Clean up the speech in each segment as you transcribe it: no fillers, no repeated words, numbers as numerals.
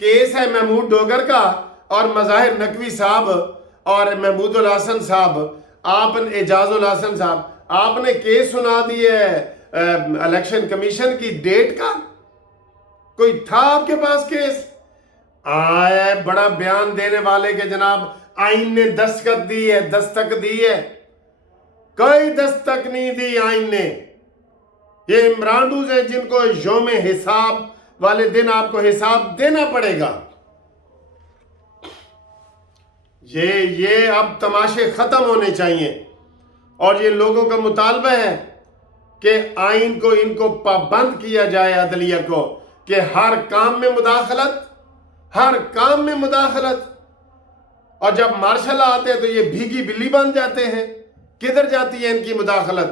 Case ہے محمود ڈوگر کا اور مظاہر نقوی صاحب اور محمود الحسن صاحب، آپ نے اعجاز الحسن صاحب، آپ نے کیس سنا دی ہے الیکشن کمیشن کی ڈیٹ کا؟ کوئی تھا آپ کے پاس کیس؟ آئے بڑا بیان دینے والے کہ جناب آئین نے دستخط دی ہے، دستک دی ہے، کوئی دستک نہیں دی آئین نے۔ یہ عمرانڈوز ہیں جن کو یوم حساب والے دن آپ کو حساب دینا پڑے گا۔ یہ اب تماشے ختم ہونے چاہیے، اور یہ لوگوں کا مطالبہ ہے کہ آئین کو ان کو پابند کیا جائے، عدلیہ کو، کہ ہر کام میں مداخلت، ہر کام میں مداخلت، اور جب مارشل آتے ہیں تو یہ بھیگی بلی بن جاتے ہیں۔ کدھر جاتی ہے ان کی مداخلت؟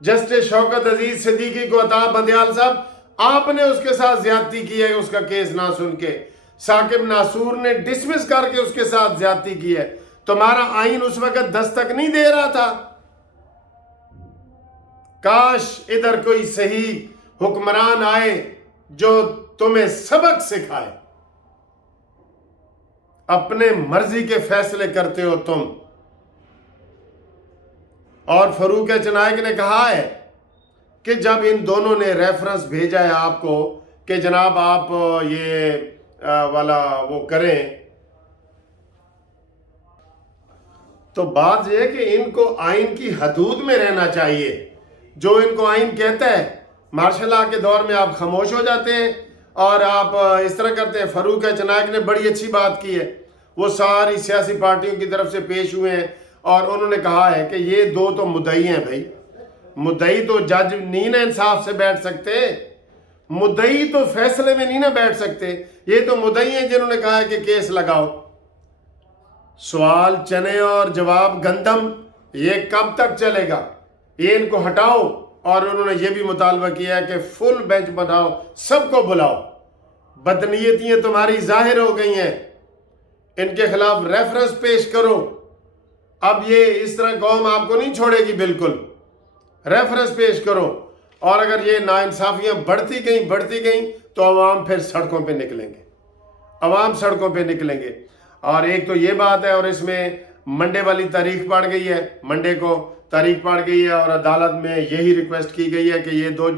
جسٹس شوکت عزیز صدیقی کو عطا بندیال صاحب، آپ نے اس کے ساتھ زیادتی کی ہے اس کا کیس نہ سن کے، ثاقب ناصور نے ڈسمس کر کے اس کے ساتھ زیادتی کی ہے۔ تمہارا آئین اس وقت دستک نہیں دے رہا تھا؟ کاش ادھر کوئی صحیح حکمران آئے جو تمہیں سبق سکھائے۔ اپنے مرضی کے فیصلے کرتے ہو تم۔ اور فاروق چنائک نے کہا ہے کہ جب ان دونوں نے ریفرنس بھیجا ہے آپ کو کہ جناب آپ یہ والا وہ کریں، تو بات یہ ہے کہ ان کو آئین کی حدود میں رہنا چاہیے۔ جو ان کو آئین کہتا ہے، مارشل لا کے دور میں آپ خاموش ہو جاتے ہیں اور آپ اس طرح کرتے ہیں۔ فاروق چنائک نے بڑی اچھی بات کی ہے، وہ ساری سیاسی پارٹیوں کی طرف سے پیش ہوئے ہیں اور انہوں نے کہا ہے کہ یہ دو تو مدعی ہیں بھائی، مدعی تو جج نہیں نا انصاف سے بیٹھ سکتے، مدعی تو فیصلے میں نہیں نا بیٹھ سکتے، یہ تو مدعی ہیں جنہوں نے کہا ہے کہ کیس لگاؤ۔ سوال چنے اور جواب گندم، یہ کب تک چلے گا؟ یہ ان کو ہٹاؤ، اور انہوں نے یہ بھی مطالبہ کیا ہے کہ فل بینچ بناؤ، سب کو بلاؤ۔ بدنیتیاں تمہاری ظاہر ہو گئی ہیں، ان کے خلاف ریفرنس پیش کرو۔ اب یہ اس طرح قوم آپ کو نہیں چھوڑے گی، بالکل ریفرنس پیش کرو۔ اور اگر یہ ناانصافیاں بڑھتی گئیں تو عوام پھر سڑکوں پہ نکلیں گے، عوام سڑکوں پہ نکلیں گے۔ اور ایک تو یہ بات ہے، اور اس میں منڈے والی تاریخ پڑ گئی ہے، منڈے کو تاریخ پڑ گئی ہے، اور عدالت میں یہی ریکویسٹ کی گئی ہے کہ یہ دو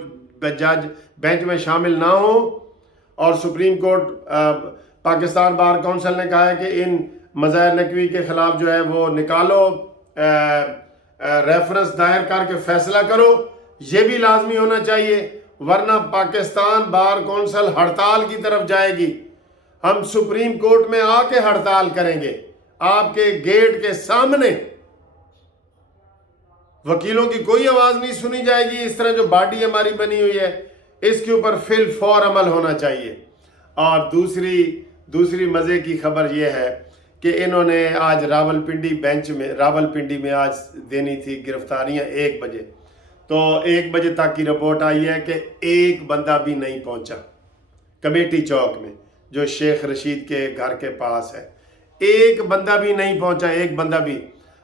جج بینچ میں شامل نہ ہوں، اور supreme court Pakistan bar council نے کہا ہے کہ ان مظاہر نقوی کے خلاف جو ہے وہ نکالو، ریفرنس دائر کر کے فیصلہ کرو۔ یہ بھی لازمی ہونا چاہیے، ورنہ پاکستان بار کونسل ہڑتال کی طرف جائے گی۔ ہم سپریم کورٹ میں آ کے ہڑتال کریں گے، آپ کے گیٹ کے سامنے۔ وکیلوں کی کوئی آواز نہیں سنی جائے گی۔ اس طرح جو باڈی ہماری بنی ہوئی ہے، اس کے اوپر فی الفور عمل ہونا چاہیے۔ اور دوسری مزے کی خبر یہ ہے کہ انہوں نے آج راولپنڈی میں آج دینی تھی گرفتاریاں 1 بجے، تو 1 بجے تک کی رپورٹ آئی ہے کہ ایک بندہ بھی نہیں پہنچا کمیٹی چوک میں، جو شیخ رشید کے گھر کے پاس ہے۔ ایک بندہ بھی نہیں پہنچا، ایک بندہ بھی۔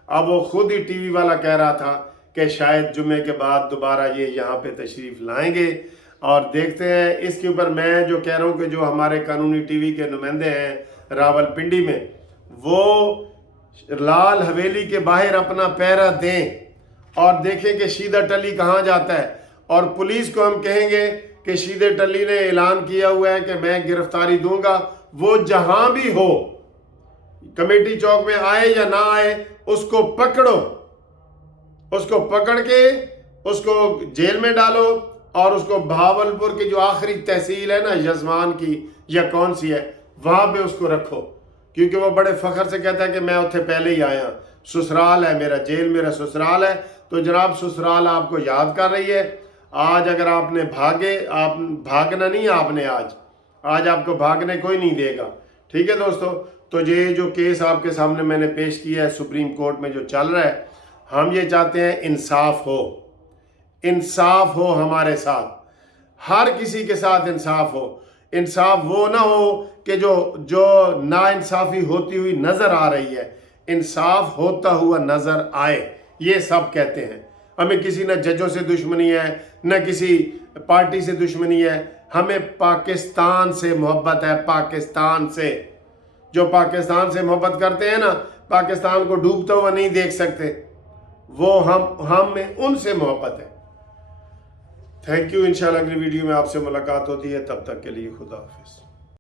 اب وہ خود ہی ٹی وی والا کہہ رہا تھا کہ شاید جمعے کے بعد دوبارہ یہ یہاں پہ تشریف لائیں گے، اور دیکھتے ہیں۔ اس کے اوپر میں جو کہہ رہا ہوں کہ جو ہمارے قانونی ٹی وی کے نمائندے ہیں راولپنڈی میں، وہ لال حویلی کے باہر اپنا پہرا دیں اور دیکھیں کہ شیدہ ٹلی کہاں جاتا ہے، اور پولیس کو ہم کہیں گے کہ شیدہ ٹلی نے اعلان کیا ہوا ہے کہ میں گرفتاری دوں گا، وہ جہاں بھی ہو، کمیٹی چوک میں آئے یا نہ آئے، اس کو پکڑو، اس کو پکڑ کے اس کو جیل میں ڈالو، اور اس کو بھاولپور کی جو آخری تحصیل ہے نا، یزمان کی یا کون سی ہے، وہاں پہ اس کو رکھو، کیونکہ وہ بڑے فخر سے کہتا ہے کہ میں اتھے پہلے ہی آیا، سسرال ہے میرا، جیل میرا سسرال ہے۔ تو جناب سسرال آپ کو یاد کر رہی ہے۔ آج اگر آپ نے آپ بھاگنا نہیں، آپ نے آج آپ کو بھاگنے کوئی نہیں دے گا۔ ٹھیک ہے دوستو، تو یہ جو کیس آپ کے سامنے میں نے پیش کیا ہے سپریم کورٹ میں جو چل رہا ہے، ہم یہ چاہتے ہیں انصاف ہو ہمارے ساتھ، ہر کسی کے ساتھ انصاف ہو۔ انصاف وہ نہ ہو کہ جو ناانصافی ہوتی ہوئی نظر آ رہی ہے، انصاف ہوتا ہوا نظر آئے، یہ سب کہتے ہیں۔ ہمیں کسی نہ ججوں سے دشمنی ہے، نہ کسی پارٹی سے دشمنی ہے، ہمیں پاکستان سے محبت ہے، پاکستان سے. جو پاکستان سے محبت کرتے ہیں نا، پاکستان کو ڈوبتا ہوا نہیں دیکھ سکتے، وہ ہم میں ان سے محبت ہے. Thank you. انشاءاللہ اگلی ویڈیو میں آپ سے ملاقات ہوتی ہے، تب تک کے لیے خدا حافظ.